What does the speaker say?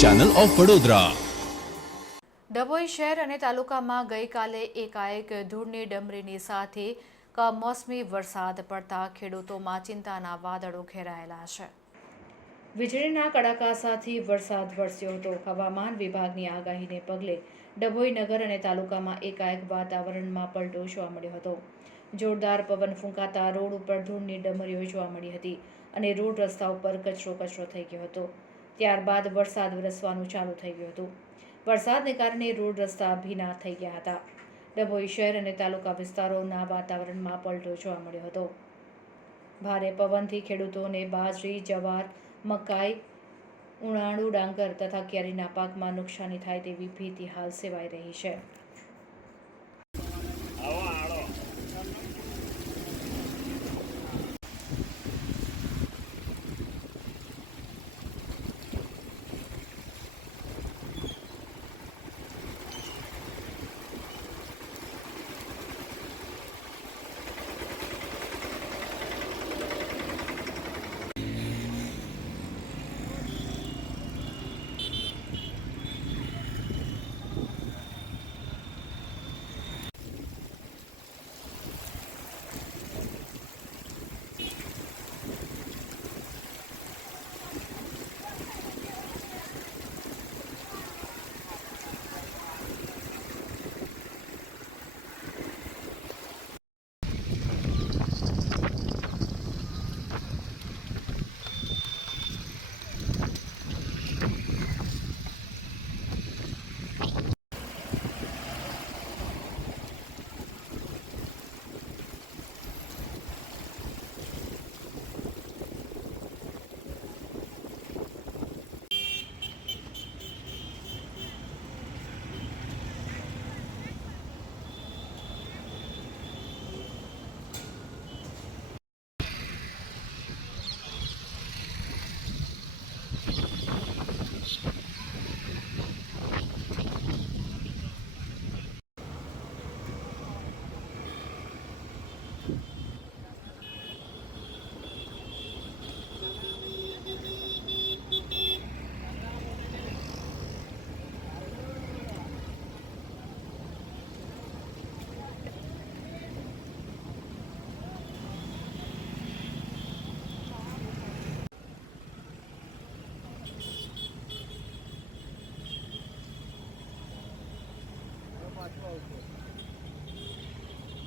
Channel of Vadodara. Dabhoi શહેર અને તાલુકામાં ગઈકાલે એકાએક ધૂળની ડમરીની સાથે કમોસમી વરસાદ પડતા ખેડૂતોમાં ચિંતાના વાદળો ઘેરાયેલા છે। વીજળીના કડાકા સાથે વરસાદ વરસ્યો હતો। હવામાન વિભાગની આગાહીને પગલે ડભોઈ નગર અને તાલુકામાં એકાએક વાતાવરણમાં પલટો જોવા મળ્યો હતો। જોરદાર પવન ફૂંકાતા રોડ ઉપર ધૂળની ડમરીઓ જોવા મળી હતી અને રોડ રસ્તા ઉપર કચરો થઈ ગયો હતો। ત્યારબાદ વરસાદ વરસવાનું ચાલુ થઈ ગયું હતું। વરસાદને કારણે રોડ રસ્તા ભીના થઈ ગયા હતા। ડભોઈ શહેર અને તાલુકા વિસ્તારોના વાતાવરણમાં પલટો જોવા મળ્યો હતો। ભારે પવનથી ખેડૂતોને બાજરી, જવાર, મકાઈ, ઉણાળુ ડાંગર તથા કેરીના પાકમાં નુકસાની થાય તેવી ભીતિ હાલ સેવાઈ રહી છે।